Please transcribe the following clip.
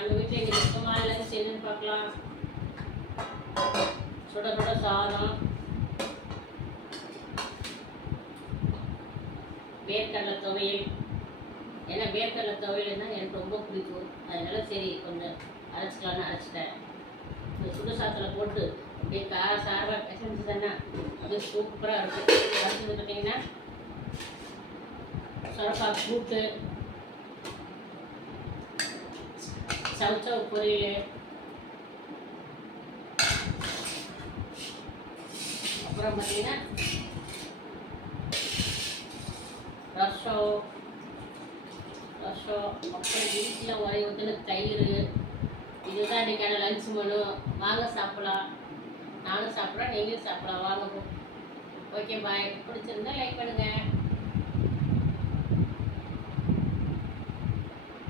நம்ம வீட்டில் இன்னைக்கு சுத்தமாக லஞ்ச் என்னன்னு பார்க்கலாம். சுட சுட சாதம், வேர்க்கடலை துவையல். ஏன்னா வேர்க்கடலை துவையல்னா எனக்கு ரொம்ப பிடிக்கும். அதனால சரி கொஞ்சம் அரைச்சிக்கலான்னு அரைச்சிட்டேன். இந்த சுடு சாதத்தில் போட்டு அப்படியே சார்பாக செஞ்சுட்டேன்னா அப்படியே சூப்பராக இருக்குது. அடுத்தது பார்த்தீங்கன்னா சொரக்காய் கூட்டு, சவுச்சவு பொரியல், அப்புறம் பார்த்தீங்கன்னா ரசம், அப்புறம் வீட்டில் ஒரே ஊற்றின தயிர். இதுதான் இன்றைக்கான லஞ்ச் மெனு. வாங்க சாப்பிடலாம். நானும் சாப்பிட்றேன், நீங்களும் சாப்பிடலாம். வாங்க. Okay bye. பிடிச்சிருந்தா லைக் பண்ணுங்கள்.